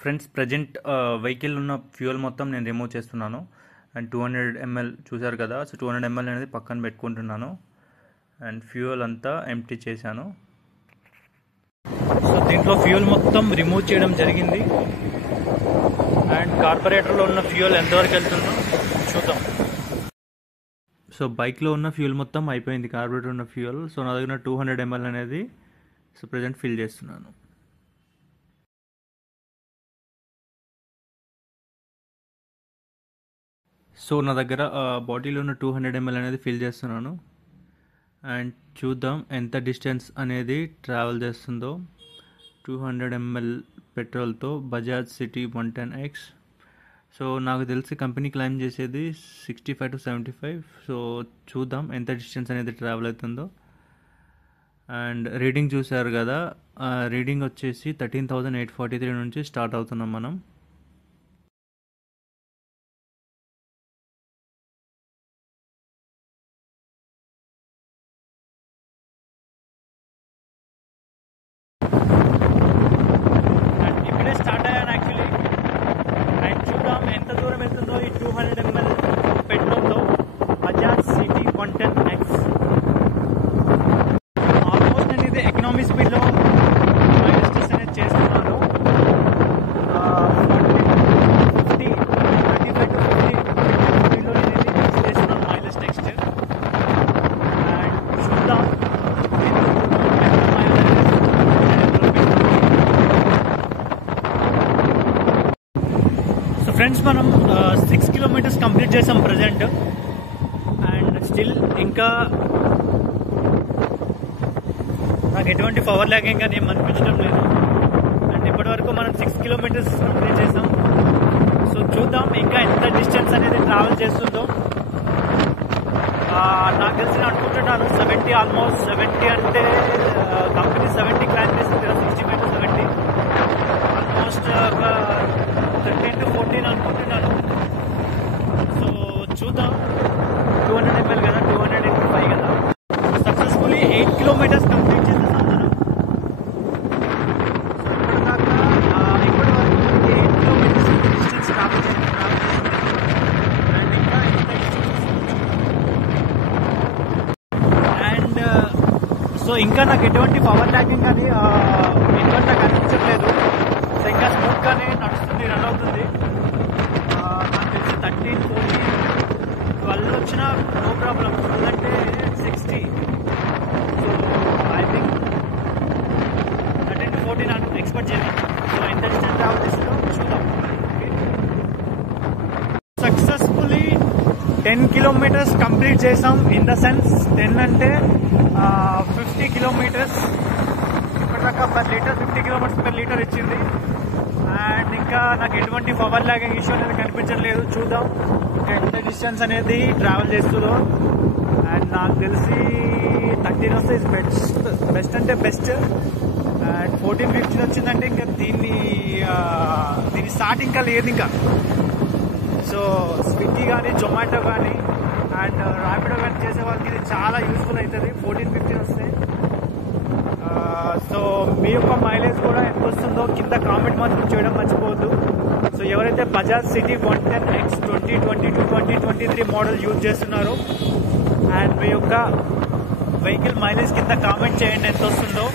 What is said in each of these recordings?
Friends present vehicle ఉన్న fuel మొత్తం నేను రిమూవ్ చేస్తున్నాను. అండ్ 200 ml చూసారు కదా. సో 200 ml అనేది పక్కన పెట్టుకుంటున్నాను. అండ్ ఫ్యూయల్ అంతా ఎంప్టీ చేశాను. సో దీంట్లో ఫ్యూయల్ మొత్తం రిమూవ్ చేయడం జరిగింది. అండ్ కార్బొరేటర్లో ఉన్న ఫ్యూయల్ ఎంతవరకు వెళ్తుందో చూద్దాం. సో బైక్లో ఉన్న ఫ్యూయల్ మొత్తం అయిపోయింది, కార్బొరేటర్ ఉన్న ఫ్యూయల్. సో నా దగ్గర 200 ml అనేది సో ప్రజెంట్ ఫిల్ చేస్తున్నాను. సో నా దగ్గర బాటిల్లో ఉన్న 200 ml అనేది ఫిల్ చేస్తున్నాను. అండ్ చూద్దాం ఎంత డిస్టెన్స్ అనేది ట్రావెల్ చేస్తుందో. 200 ml పెట్రోల్తో బజాజ్ సిటీ 110X. సో నాకు తెలిసి కంపెనీ క్లైమ్ చేసేది 65 to 75. సో చూద్దాం ఎంత డిస్టెన్స్ అనేది ట్రావెల్ అవుతుందో. అండ్ రీడింగ్ చూసారు కదా, రీడింగ్ వచ్చేసి 13,843 నుంచి స్టార్ట్ అవుతున్నాం మనం. స్టార్ట్ అయ్యాను యాక్చువల్లీ. అండ్ చూద్దాం ఎంత దూరం వెళ్తుందో ఈ 200 ml పెట్రోల్తో బజాజ్ సిటీ 110X. ఆల్మోస్ట్ నేను ఇది ఎకనామీ స్పీడ్లో మైలేజ్ టెస్ట్ అనేది చేస్తున్నాను. 35 to 50 స్పీడ్లో నేను ఇది టెస్ట్ చేస్తున్నాను మైలేజ్ టెస్ట్. అండ్ చూద్దాం ఫ్రెండ్స్. మనం 6 kilometers కంప్లీట్ చేసాం ప్రజెంట్. అండ్ స్టిల్ ఇంకా నాకు ఎటువంటి పవర్ ల్యాగింగ్ అని ఏం అనిపించడం లేదు. అండ్ ఇప్పటివరకు మనం 6 kilometers కంప్లీట్ చేసాం. సో చూద్దాం ఇంకా ఎంత డిస్టెన్స్ అనేది ట్రావెల్ చేస్తుందో. నాకు తెలిసి అనుకుంటున్నాను 70, ఆల్మోస్ట్ 70 అంటే కంపెనీ 70 క్లైమ్ చేస్తుంది కదా, 65 to 70, ఆల్మోస్ట్ ఒక 13 to 14 అనుకుంటున్నాను. సో చూద్దాం. 200 ml కదా, 200 into 5 కదా. సక్సెస్ఫుల్లీ 8 kilometers కంప్లీట్ చేసేసాం మనం. ఇప్పటి వరకు 8 kilometers డిస్టెన్స్ ట్రావెల్ చేస్తున్నాం. అండ్ ఇంకా ఎంత డిస్టెన్స్ అండ్ సో ఇంకా నాకు ఎటువంటి పవర్ ల్యాగింగ్ కానీ ఎటువంటి నాకు అనిపించట్లేదు. సో ఇంకా స్మూత్గానే నడుస్తుంది, రన్ అవుతుంది. నాకు తెలిసి 13, 14, 12 వచ్చినా నో ప్రాబ్లం. ఎందుకంటే 60. So I think 13 to 14 expect చేయను. సో ఎంత డిస్టెన్స్ ట్రావెల్ చేస్తుందో చూద్దాం. సక్సెస్ఫుల్లీ 10 kilometers కంప్లీట్ చేసాం. ఇన్ ద సెన్స్ 10 అంటే 50 kilometers ఇప్పటిదాకా per litre 50 kilometers per litre ఇచ్చింది. అండ్ ఇంకా నాకు ఎటువంటి పవర్ ల్యాగింగ్ ఇష్యూ అనేది కనిపించట్లేదు. చూద్దాం ఎంత డిస్టెన్స్ అనేది ట్రావెల్ చేస్తుందో. అండ్ నాకు తెలిసి 13 వస్తే బెస్ట్ అంటే బెస్ట్. అండ్ 14, 15 వచ్చిందంటే ఇంకా దీని స్టార్ట్ ఇంకా లేదు ఇంకా. సో స్విగ్గీ కానీ, జొమాటో కానీ అండ్ ర్యాపిడో కానీ చేసే వాళ్ళకి ఇది చాలా యూస్ఫుల్ అవుతుంది 14, 15 వస్తే. సో మీ యొక్క మైలేజ్ కూడా ఎంత వస్తుందో కింద కామెంట్ మాత్రం చేయడం మర్చిపోవద్దు. సో ఎవరైతే Bajaj CT 110X 2022, 2023 model use చేస్తున్నారో అండ్ మీ యొక్క వెహికల్ మైలేజ్ కింద కామెంట్ చేయండి ఎంత వస్తుందో.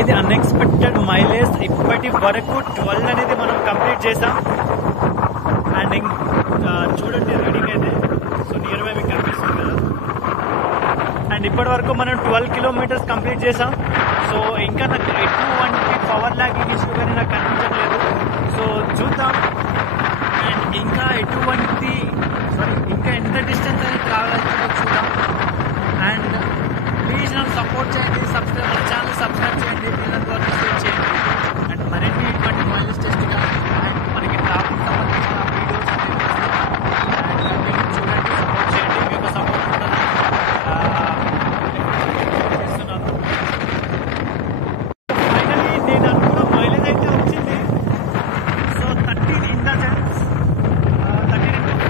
ఇది అన్ఎక్స్పెక్టెడ్ మైలేజ్. ఇప్పటి వరకు 12 అనేది మనం కంప్లీట్ చేసాం. అండ్ చూడండి రీడింగ్ అయితే సో నియర్ బై మీకు కనిపిస్తుంది కదా. అండ్ ఇప్పటి వరకు మనం 12 kilometers కంప్లీట్ చేసాం. సో ఇంకా నాకు ఎటువంటి పవర్ ల్యాగింగ్ ఇష్యూ కానీ నాకు కనిపించట్లేదు. సో చూద్దాం. అండ్ ఇంకా ఇంకా ఎంత డిస్టెన్స్ అనేది ట్రావెల్ అవుతుందో చూద్దాం. అండ్ ప్లీజ్ నన్ను సపోర్ట్ చేయండి, మన ఛానల్ సబ్స్క్రైబ్ చేయండి, పిల్లల ద్వారా షేర్ చేయండి. అండ్ మరిన్ని ఇటువంటి మైలేజ్ టెస్ట్ కానీ అండ్ మనకి ట్రాఫిక్ సంబంధించిన వీడియోస్ అనేవి అండ్ మీరు చూడండి, సపోర్ట్ చేయండి. మీ యొక్క సపోర్ట్ ఉంటుంది. ఫైనలీ నేను అనుకున్న మైలేజ్ అయితే వచ్చింది. So 13 in the sense 13 into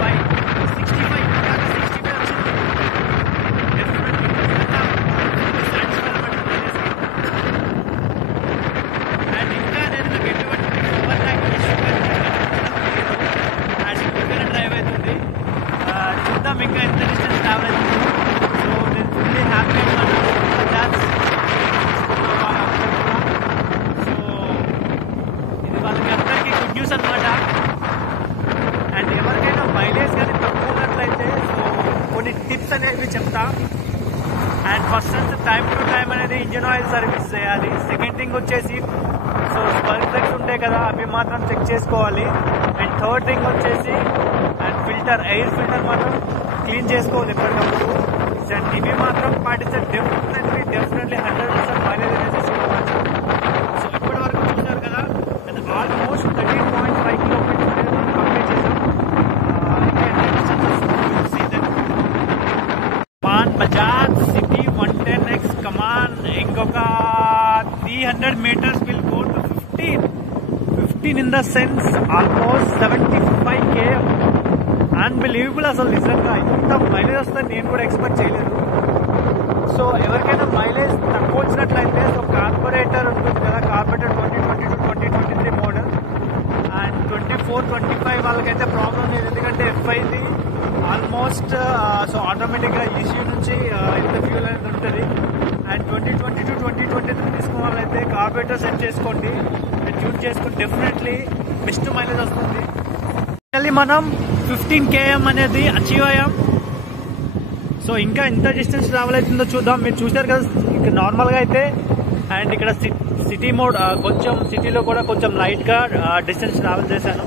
thing వచ్చేసి సో స్పర్క్ ప్లగ్స్ ఉంటాయి కదా, అవి మాత్రం చెక్ చేసుకోవాలి. అండ్ థర్డ్ థింగ్ వచ్చేసి అండ్ ఫిల్టర్, ఎయిర్ ఫిల్టర్ మాత్రం క్లీన్ చేసుకోవాలి ఎప్పటికప్పుడు. అండ్ ఇవి మాత్రం పాటిస్తే డెఫినెట్లీ 100% మైలేజ్ అనేది చూడవచ్చు. సో ఇప్పటి వరకు చూసారు కదా, అండ్ ఆల్మోస్ట్ 13.5 కిలోమీటర్స్ అనేది మనం కంప్లీట్ చేసాం. బజాజ్ సిటీ 110X కమాన్, ఇంకొక 300 meters will go to 15 in the sense almost 75 km. Unbelievable అసలు, నిజంగా ఇంత మైలేజ్ వస్తుందని నేను కూడా ఎక్స్పెక్ట్ చేయలేదు. సో ఎవరికైనా మైలేజ్ తక్కువ వచ్చినట్లయితే సో కార్పొరేటర్ ఉంటుంది కదా, కార్పొరేటర్ 2022, 2023 మోడల్ అండ్ 24, 25 వాళ్ళకైతే ప్రాబ్లం లేదు. ఎందుకంటే ఎఫ్ఐది ఆల్మోస్ట్ సో ఆటోమేటిక్గా ఈసీయూ నుంచి ఎంత ఫ్యూల్ అనేది ఉంటుంది. అండ్ 2022, 2023 తీసుకున్న వాళ్ళైతే కార్బొరేటర్ సెట్ చేసుకోండి, ట్యూన్ చేసుకుని డెఫినెట్లీ బెస్ట్ మైలేజ్ వస్తుంది. మనం 15 km అనేది అచీవ్ అయ్యాం. సో ఇంకా ఎంత డిస్టెన్స్ ట్రావెల్ అవుతుందో చూద్దాం. మీరు చూసారు కదా ఇక్కడ నార్మల్గా అయితే, అండ్ ఇక్కడ సిటీ మోడ్ కొంచెం సిటీలో కూడా కొంచెం లైట్గా డిస్టెన్స్ ట్రావెల్ చేశాను.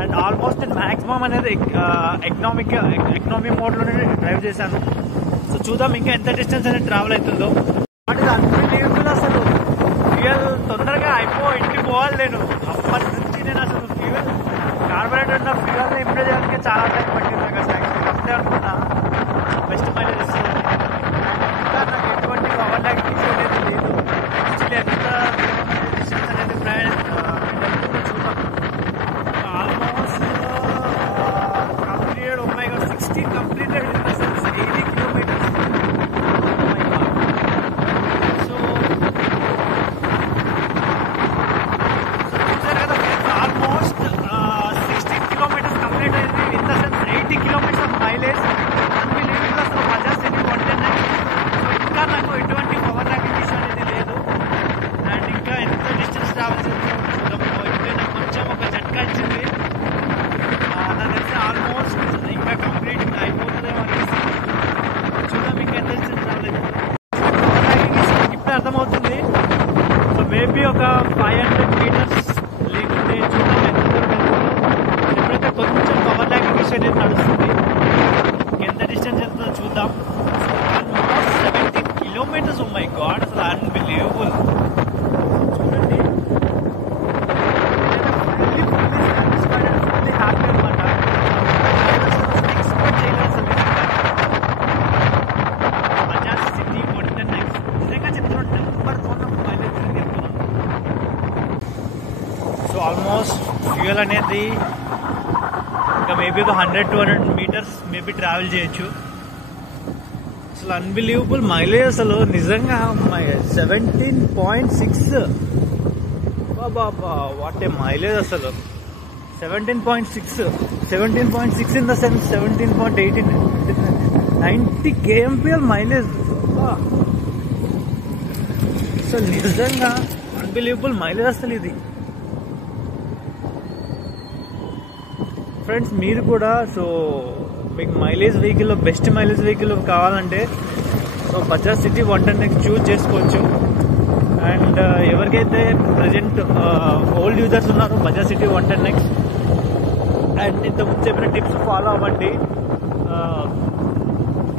అండ్ ఆల్మోస్ట్ నేను మ్యాక్సిమం అనేది ఎకనామీ మోడ్లోనే డ్రైవ్ చేశాను. సో చూద్దాం ఇంకా ఎంత డిస్టెన్స్ అనేది ట్రావెల్ అవుతుందో. వాట్ ఇస్ అన్బిలీవబుల్, అసలు ఫ్యూయల్ తొందరగా ఇంటికి పోవాలి. నేను అప్పటి నుంచి నేను అసలు ఫ్యూయల్ కార్బొరేటర్ ఉన్న ఫ్యూయల్ని ఇంప్రూవ్ చేయడానికి చాలా టైం పట్టింది. నాకు అసలు యాక్చువల్లీ ఫస్ట్ అనుకున్నా బెస్ట్ మైలేజ్ ఇస్తుంది. ఇంకా నాకు ఎటువంటి పవర్ ల్యాగ్ ఇష్యూ అనేది లేదు. యాక్చువల్లీ ఎంత డిస్టెన్స్ అనేది చూద్దాం. Almost completed, 16 completed in the sense 80 kilometers. So చూసారు కదా ఆల్మోస్ట్ 16 kilometers కంప్లీట్ అయింది. In the sense 80 kilometers of mileage. Unbelievable అసలు బజాజ్ సిటీ 110X. సో ఇంకా నాకు ఎటువంటి పవర్ ల్యాగ్ ఇష్యూ అనేది లేదు. అండ్ ఇంకా ఎంత డిస్టెన్స్ ట్రావెల్ చేస్తుందో ఇప్పుడే నాకు కొంచెం ఒక జట్కా ఇచ్చింది. నాకు తెలిసి ఆల్మోస్ట్ ఇంకా కంప్లీట్ అయిపోతుందేమో అనేసి చూద్దాం ఇంకా ఎంత డిస్టెన్స్ ట్రావెల్ అవుతుంది. ఇప్పుడే అర్థమవుతుంది. సో మేబీ ఒక 500 meters లేకుంటే చూద్దాం ఎంత దూరం వెళ్తుందో. ఎప్పుడైతే కొంచెం పవర్ ల్యాగింగ్ ఇష్యూ అనేది నడుస్తుంది, ఎంత డిస్టెన్స్ వెళ్తుందో చూద్దాం. So almost 17 kilometers. Oh my god, అసలు అన్బిలీవబుల్. చూడండి, ఫుల్లీ హ్యాపీ అనమాట. ఎక్స్పెక్ట్ చేయలేదు అసలు నిజంగా. బజాజ్ సిటీ 110X నిజంగా చెప్తున్నాను, నెంబర్ 1 మైలేజ్ చెప్తున్నాను. సో ఆల్మోస్ట్ ఫ్యూయల్ అనేది ఇంకా మేబీ ఒక 100-200 meters మేబీ ట్రావెల్ చేయొచ్చు. అసలు అన్బిలీవబుల్ మైలేజ్ అసలు నిజంగా. 17.6 బాబా, వాట్ ఏ మైలేజ్ అసలు. 17.6 in the sense 17.18, 90 kmpl mileage. అసలు నిజంగా అన్బిలీవబుల్ మైలేజ్ అసలు ఇది. ఫ్రెండ్స్ మీరు కూడా సో మీకు మైలేజ్ వెహికల్లో బెస్ట్ మైలేజ్ వెహికల్ కావాలంటే so Bajaj CT 110X choose చేసుకోవచ్చు. అండ్ ఎవరికైతే ప్రజెంట్ ఓల్డ్ యూజర్స్ ఉన్నారో బజాజ్ సిటీ 110X అండ్ ఇంతకుముందు చెప్పిన టిప్స్ ఫాలో అవ్వండి.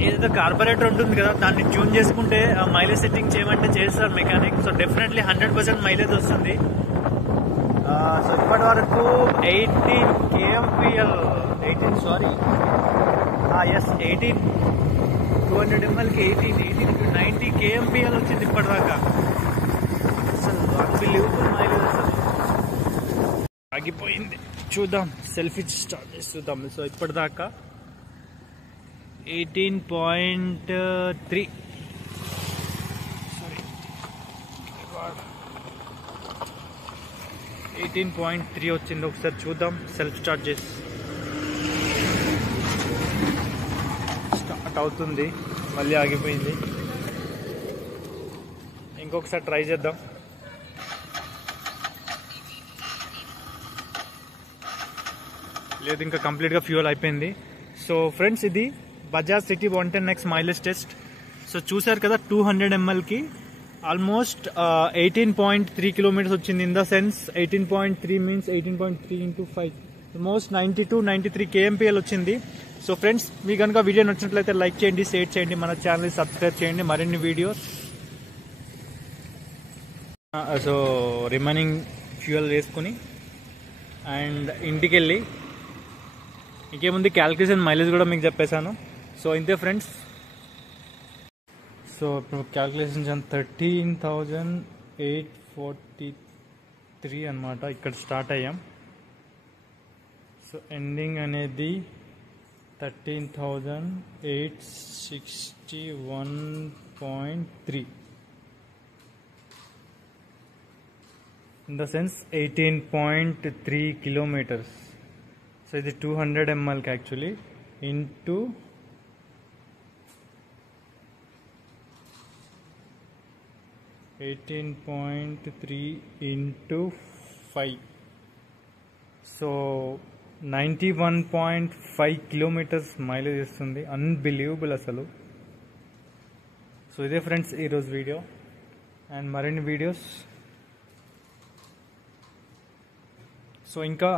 ఏదైతే కార్బొరేటర్ ఉంటుంది కదా దాన్ని ట్యూన్ చేసుకుంటే మైలేజ్ సెట్టింగ్ చేయమంటే చేస్తారు మెకానిక్. సో డెఫినెట్లీ 100% మైలేజ్ వస్తుంది. సో ఇప్పటి వరకు 18 kmpl 200 mlకి 18 to 90 kmpl వచ్చింది ఇప్పటిదాకా. అసలు అన్బిలీవబుల్ మైలేజ్ అసలు. ఆగిపోయింది, చూద్దాం సెల్ఫీ స్టార్ట్ చేసి చూద్దాం. సో ఇప్పటిదాకా 18.3 18.3 వచ్చింది. ఒకసారి చూద్దాం సెల్ఫ్ స్టార్ట్ చేసి. స్టార్ట్ అవుతుంది, మళ్ళీ ఆగిపోయింది. ఇంకొకసారి ట్రై చేద్దాం. లేదు, ఇంకా కంప్లీట్గా ఫ్యూయల్ అయిపోయింది. సో ఫ్రెండ్స్ ఇది Bajaj CT 110X mileage test. So చూసారు కదా 200 mlకి ఆల్మోస్ట్ 18.3 కిలోమీటర్స్ వచ్చింది. In the sense 18.3 means 18.3 into 5 almost 92-93 KMPL వచ్చింది. సో ఫ్రెండ్స్, మీకు కనుక వీడియో నచ్చినట్లయితే లైక్ చేయండి, షేర్ చేయండి, మన ఛానల్ని సబ్స్క్రైబ్ చేయండి మరిన్ని వీడియోస్. సో రిమైనింగ్ ఫ్యూయల్ వేసుకుని అండ్ ఇంటికి వెళ్ళి ఇంకేముంది క్యాల్కులేషన్ మైలేజ్ కూడా మీకు చెప్పేశాను. సో ఇంతే ఫ్రెండ్స్. సో ఇప్పుడు క్యాల్కులేషన్స్ 13,843 అనమాట. ఇక్కడ స్టార్ట్ అయ్యాం. సో ఎండింగ్ అనేది 13,861.3 in the sense 18.3 kilometres. So ఇది 200 ml actually into 18.3 into 5. So 91.5 kilometres mileage ఇస్తుంది. అన్బిలీవబుల్ అసలు. సో ఇదే ఫ్రెండ్స్ ఈరోజు వీడియో. అండ్ మరిన్ని వీడియోస్ సో ఇంకా